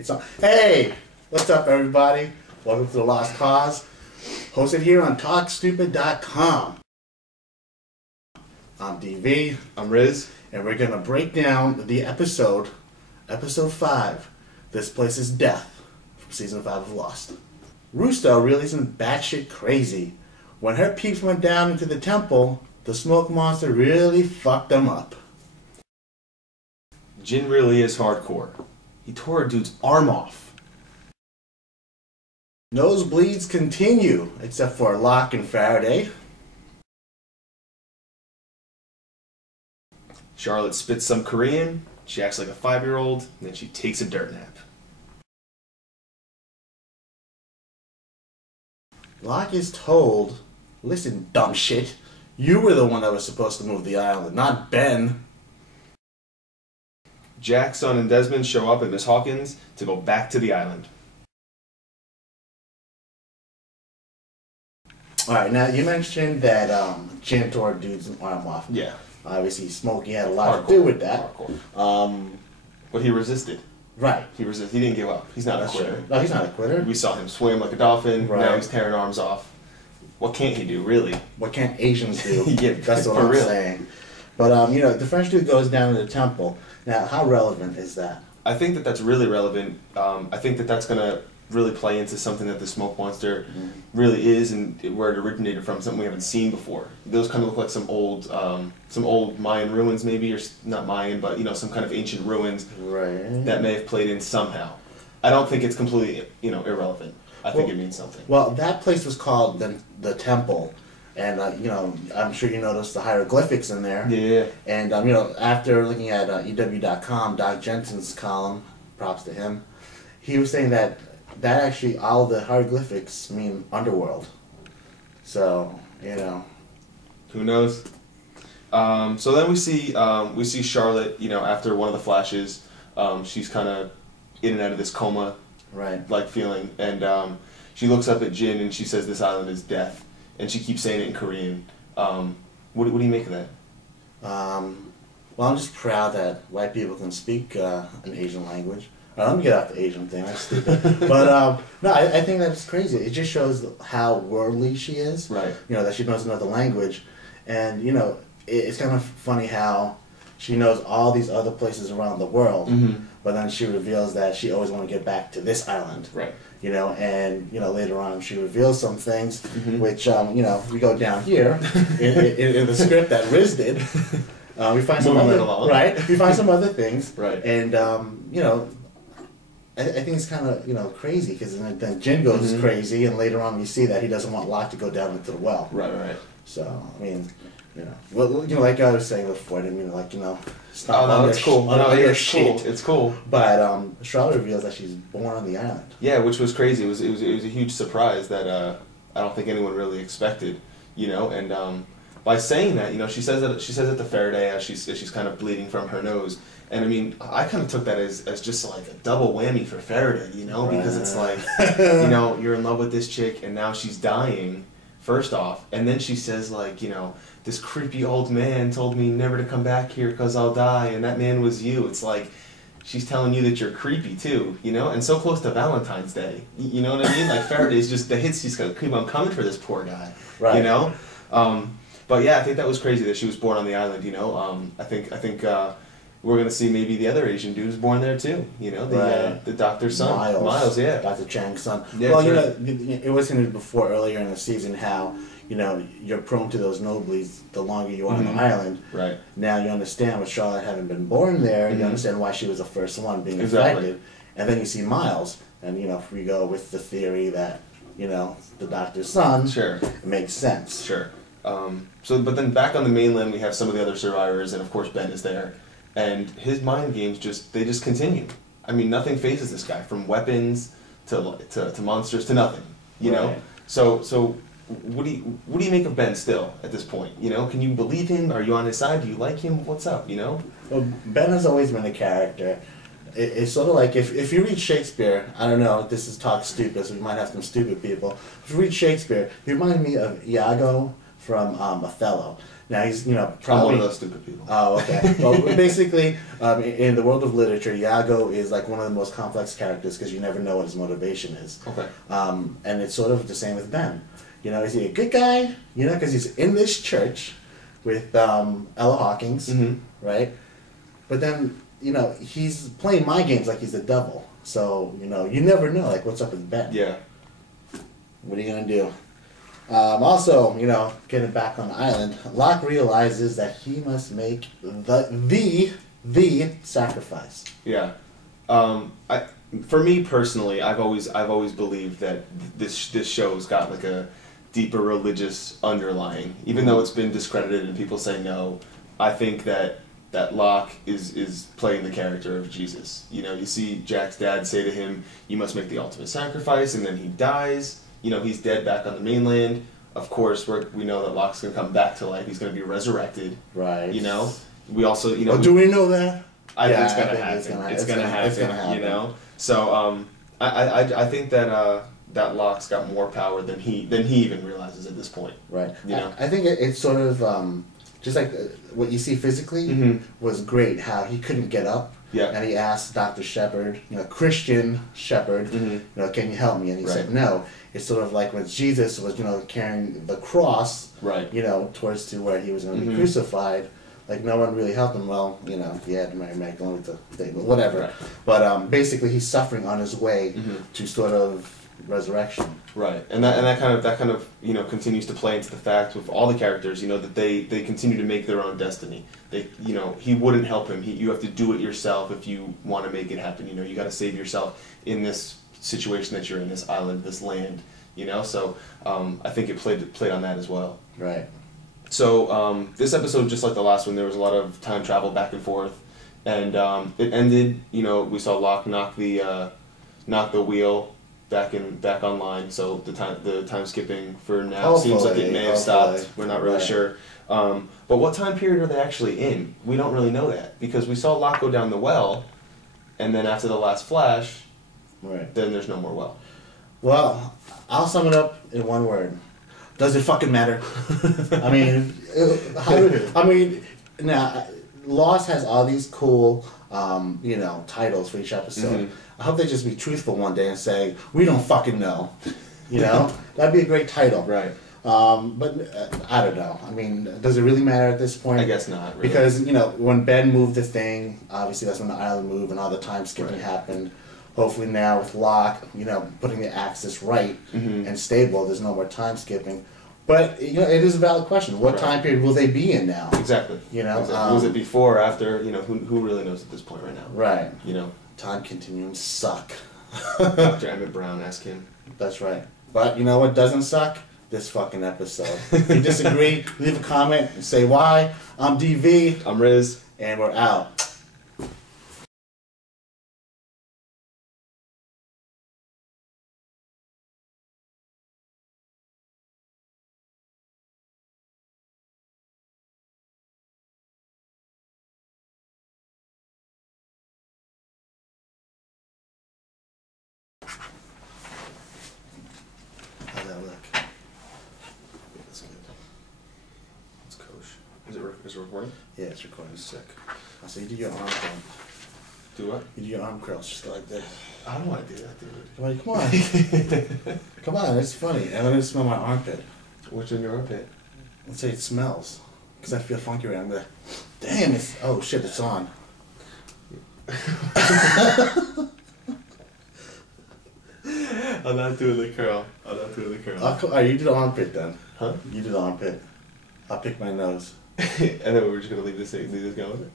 It's on. Hey, what's up, everybody? Welcome to The Lost Cause, hosted here on TalkStupid.com. I'm DV. I'm Riz. And we're going to break down the episode 5, This Place is Death, from Season 5 of Lost. Rousseau really isn't batshit crazy. When her peeps went down into the temple, the smoke monster really fucked them up. Jin really is hardcore. He tore a dude's arm off. Nosebleeds continue, except for Locke and Faraday. Charlotte spits some Korean, she acts like a 5-year-old, and then she takes a dirt nap. Locke is told, listen, dumb shit, you were the one that was supposed to move the island, not Ben. Jack, Son, and Desmond show up at Miss Hawkins to go back to the island. Alright, now you mentioned that Jin tore a dude's arm off. Yeah. Obviously, Smokey had a lot to do with that. Hardcore. But he resisted. Right. He resisted. He didn't give up. He's not a quitter. True. No, he's not a quitter. We saw him swim like a dolphin. Right. Now he's tearing arms off. What can't he do, really? What can't Asians do? Yeah, that's what for I'm real. saying. But, you know, the French dude goes down to the temple. Now, how relevant is that? I think that that's really relevant. I think that that's going to really play into something that the smoke monster really is and where it originated from, something we haven't seen before. Those kind of look like some old Mayan ruins maybe, or not Mayan, but, you know, some kind of ancient ruins that may have played in somehow. I don't think it's completely, you know, irrelevant. I think it means something. Well, that place was called the Temple. And, you know, I'm sure you noticed the hieroglyphics in there. Yeah. And, you know, after looking at EW.com, Doc Jensen's column, props to him, he was saying that actually all the hieroglyphics mean underworld. So, you know. Who knows? So then we see Charlotte, you know, after one of the flashes, she's kind of in and out of this coma, like feeling. And she looks up at Jin and she says this island is death. And she keeps saying it in Korean. What do you make of that? Well, I'm just proud that white people can speak an Asian language. Let me get off the Asian thing. That's stupid. But no, I think that's crazy. It just shows how worldly she is. Right. You know, that she knows another language, and you know, it's kind of funny how she knows all these other places around the world, but then she reveals that she always want to get back to this island. Right. You know, and you know later on she reveals some things, which you know, we go down here in the script that Riz did. We find some we find some other things, and you know, I think it's kind of, you know, crazy because then Jin goes crazy, and later on we see that he doesn't want Locke to go down into the well. Right. So I mean, you know, well, you know, like I was saying before, I didn't mean like, you know, stop. Oh no, it's cool. No, it's shit. cool. It's cool. But Charlotte reveals that she's born on the island. Yeah, which was crazy. It was a huge surprise that I don't think anyone really expected. You know, and by saying that, you know, she says it to Faraday as she's kind of bleeding from her nose. And I mean, I kind of took that as just like a double whammy for Faraday, you know, because it's like, you know, you're in love with this chick and now she's dying, first off, and then she says like, you know, this creepy old man told me never to come back here because I'll die, and that man was you. It's like, she's telling you that you're creepy too, you know, and so close to Valentine's Day, you know what I mean? Like Faraday's just, the hits just gonna keep on coming for this poor guy, you know? But yeah, I think that was crazy that she was born on the island, you know. I think we're gonna see maybe the other Asian dude was born there too. You know, the doctor's son, Miles, yeah, Dr. Chang's son. Yeah, well, you know, it was hinted before earlier in the season how, you know, you're prone to those nosebleeds the longer you are on the island. Right. Now you understand with Charlotte having been born there. You understand why she was the first one being affected, and then you see Miles, and you know, if we go with the theory that, you know, the doctor's son, it makes sense. Sure. But then back on the mainland, we have some of the other survivors, and of course Ben is there. And his mind games just continue. I mean, nothing phases this guy, from weapons to monsters to nothing. You know. So what do you make of Ben still at this point? You know, can you believe him? Are you on his side? Do you like him? What's up? You know. Well, Ben has always been a character. It's sort of like if you read Shakespeare. I don't know. This is talk stupid, so we might have some stupid people. If you read Shakespeare, you remind me of Iago from Othello. Now he's, you know, probably one of those stupid people. Oh, okay. Well, basically, in the world of literature, Iago is like one of the most complex characters because you never know what his motivation is. Okay. And it's sort of the same with Ben. You know, is he a good guy? You know, because he's in this church with Ella Hawkins, right? But then, you know, he's playing mind games like he's the devil. So, you know, you never know, like, what's up with Ben. Yeah. What are you going to do? Also, you know, getting back on the island, Locke realizes that he must make the sacrifice. Yeah. For me personally, I've always believed that this show's got like a deeper religious underlying, even though it's been discredited and people say no. I think that Locke is playing the character of Jesus. You know, you see Jack's dad say to him, "You must make the ultimate sacrifice," and then he dies. You know, he's dead back on the mainland. Of course, we know that Locke's going to come back to life. He's going to be resurrected. Right. You know, we also, you know. Do we know that? I think it's going to happen. It's going to happen. You know. So I think that Locke's got more power than he even realizes at this point. Right. You know. I think it's sort of just like what you see physically was great. How he couldn't get up. Yeah. And he asked Dr. Shepard, you know, Christian Shepard, you know, can you help me? And he said no. It's sort of like when Jesus was, you know, carrying the cross, you know, towards to where he was going to be crucified. Like, no one really helped him. Well, you know, he had Mary Magdalene to say, but whatever. Right. But basically, he's suffering on his way to sort of resurrection. Right, and that kind of you know continues to play into the fact with all the characters, you know, that they continue to make their own destiny. They, you know, he wouldn't help him. You have to do it yourself if you want to make it happen. You know, you got to save yourself in this situation that you're in, this island, this land. You know, so I think it played on that as well. Right. So this episode, just like the last one, there was a lot of time travel back and forth, and it ended. You know, we saw Locke knock the wheel back online. So the time skipping for now seems like it may have stopped. We're not really sure. But what time period are they actually in? We don't really know that because we saw Locke go down the well, and then after the last flash, then there's no more well. Well, I'll sum it up in one word. Does it fucking matter? I mean, now, Lost has all these cool, you know, titles for each episode. I hope they just be truthful one day and say, we don't fucking know. You know? That'd be a great title. Right. But I don't know. I mean, does it really matter at this point? I guess not, really. Because, you know, when Ben moved the thing, obviously that's when the island moved and all the time skipping happened. Hopefully now with Locke, you know, putting the axis right and stable, there's no more time skipping. But, you know, it is a valid question. What time period will they be in now? Exactly. You know, was it before or after? You know, who really knows at this point right now? Right. You know, time continuums suck. Dr. Emmett Brown, ask him. That's right. But you know what doesn't suck? This fucking episode. If you disagree, leave a comment and say why. I'm DV. I'm Riz. And we're out. How's that look? Yeah, that's good. That's kosher. Is it recording? Yeah, it's recording. Sick. So you do your arm curl. Do what? You do your arm curls just like this. I don't want to do that, dude. Come on. Come on, it's funny. And let me smell my armpit. What's in your armpit? Let's say it smells. Because I feel funky right now. I'm like, damn, it's... Oh, shit, it's on. I'm not doing the curl. Alright, you do the armpit then. Huh? You do the armpit. I'll pick my nose. And then we're just going to leave this going?